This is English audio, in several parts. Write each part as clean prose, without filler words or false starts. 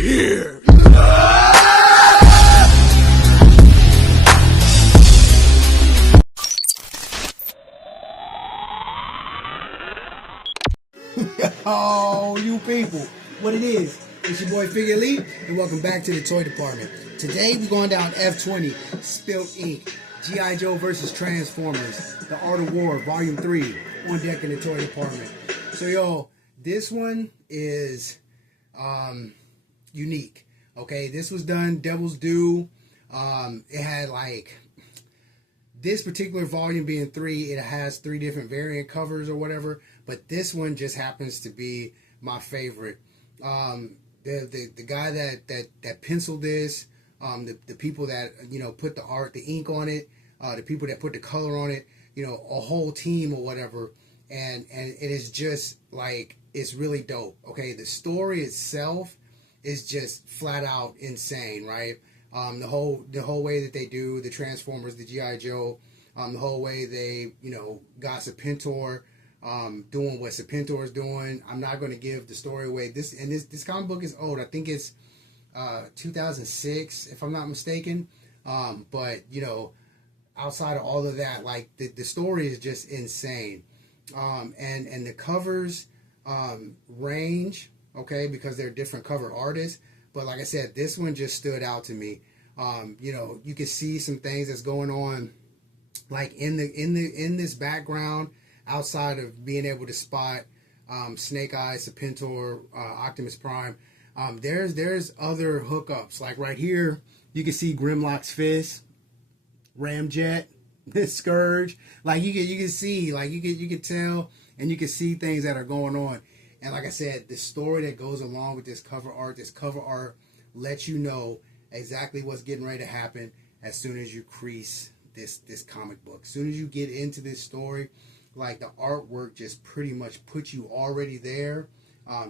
here. Oh, you people, what it is, it's your boy Figure Lee, and welcome back to the toy department. Today we're going down F20, Spilt Ink, G.I. Joe versus Transformers, The Art of War, Volume 3, on deck in the toy department. So yo, this one is unique, okay? This was done Devil's Due. It had like, this particular volume being 3, it has 3 different variant covers or whatever, but this one just happens to be my favorite. The guy that penciled this, the people that, you know, put the art, the ink on it, the people that put the color on it, you know, a whole team or whatever, and it is just like, it's really dope. Okay, the story itself is just flat out insane, right? The whole way that they do the Transformers, the G.I. Joe, the whole way they, you know, got Serpentor doing what Serpentor is doing. I'm not going to give the story away. This comic book is old. I think it's 2006, if I'm not mistaken. But you know, outside of all of that, like the story is just insane. And the covers range, okay, because they're different cover artists. But like I said, this one just stood out to me. You know, you can see some things that's going on, like in this background, outside of being able to spot Snake Eyes, Serpentor, Optimus Prime. There's other hookups. Like right here, you can see Grimlock's fist, Ramjet, this Scourge. Like you can see, like you can tell, and you can see things that are going on. And like I said, the story that goes along with this cover art lets you know exactly what's getting ready to happen as soon as you crease this comic book. As soon as you get into this story, like the artwork just pretty much puts you already there,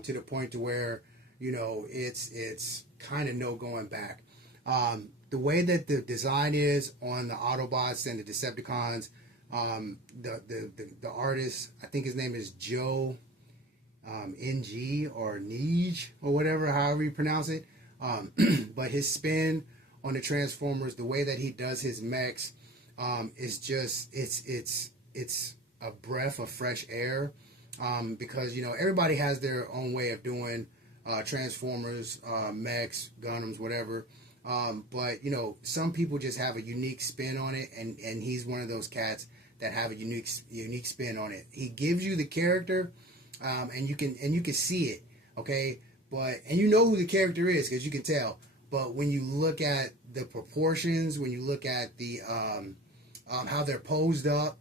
to the point to where, you know, it's kind of no going back. The way that the design is on the Autobots and the Decepticons, the artist, I think his name is Joe NG or Nige or whatever, however you pronounce it. But his spin on the Transformers, the way that he does his mechs, is just, it's a breath of fresh air, because, you know, everybody has their own way of doing Transformers, mechs, Gundams, whatever. But, you know, some people just have a unique spin on it, and he's one of those cats that have a unique spin on it. He gives you the character, and you can see it, okay? And you know who the character is because you can tell. But when you look at the proportions, when you look at the how they're posed up,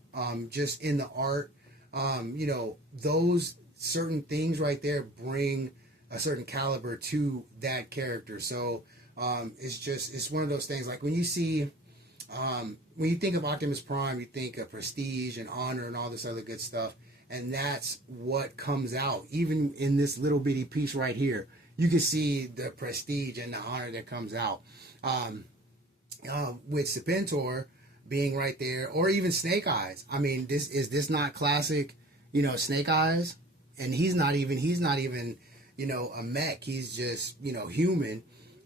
just in the art, you know, those certain things right there bring a certain caliber to that character. So it's one of those things. Like when you see, when you think of Optimus Prime, you think of prestige and honor and all this other good stuff. And that's what comes out. Even in this little bitty piece right here, you can see the prestige and the honor that comes out. With Serpentor being right there, or even Snake Eyes. I mean, is this not classic, you know, Snake Eyes? And he's not even, you know, a mech. He's just, you know, human.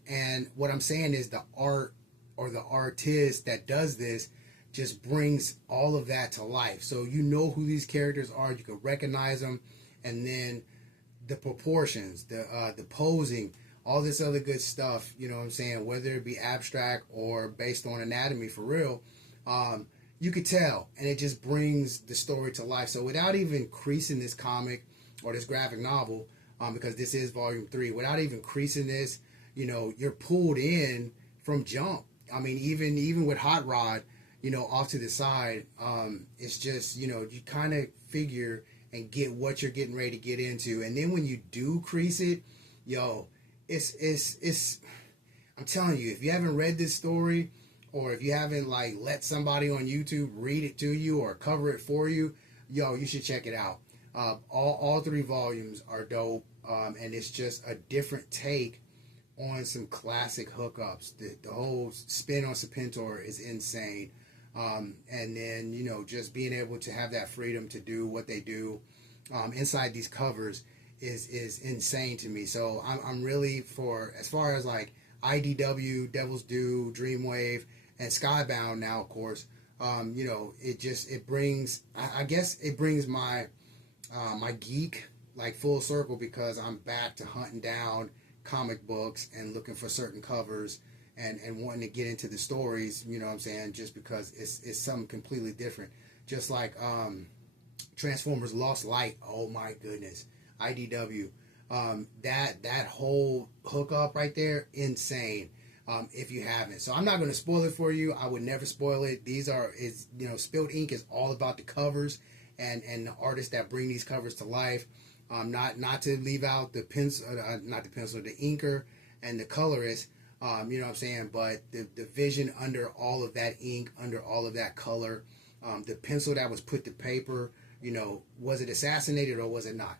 And what I'm saying is the art, or the artist that does this, just brings all of that to life. So you know who these characters are, you can recognize them, and then the proportions, the posing, all this other good stuff, you know what I'm saying, whether it be abstract or based on anatomy for real, you could tell, and it just brings the story to life. So without even creasing this comic or this graphic novel, because this is volume 3, without even creasing this, you know, you're pulled in from jump. I mean, even with Hot Rod, you know, off to the side, it's just, you know, you kind of figure and get what you're getting ready to get into. And then when you do crease it, yo, it's I'm telling you, if you haven't read this story, or if you haven't like let somebody on YouTube read it to you or cover it for you, yo, you should check it out. All 3 volumes are dope, and it's just a different take on some classic hookups. The whole spin on Serpentor is insane. And then, you know, just being able to have that freedom to do what they do inside these covers is insane to me. So I'm really for, as far as like IDW, Devil's Due, Dreamwave, and Skybound now, of course. You know, it brings, I guess it brings my my geek like full circle, because I'm back to hunting down comic books and looking for certain covers and wanting to get into the stories, you know what I'm saying, just because it's something completely different. Just like Transformers Lost Light, oh my goodness, IDW, that whole hookup right there, insane. If you haven't, so I'm not going to spoil it for you. I would never spoil it. You know, Spilled Ink is all about the covers and the artists that bring these covers to life. Not to leave out the pencil, not the pencil, the inker and the colorist. You know what I'm saying? But the vision under all of that ink, under all of that color, the pencil that was put to paper, you know, was it assassinated or was it not?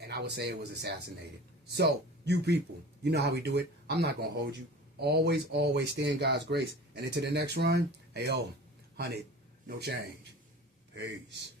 And I would say it was assassinated. So, you people, you know how we do it. I'm not going to hold you. Always, always stay in God's grace. And into the next run, hey, yo, 100, no change. Peace.